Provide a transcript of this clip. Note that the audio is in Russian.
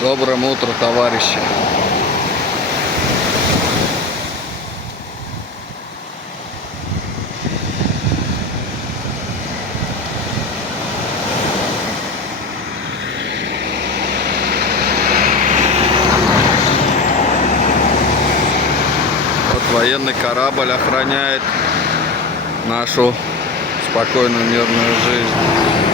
Доброе утро, товарищи. Вот военный корабль охраняет нашу спокойную мирную жизнь.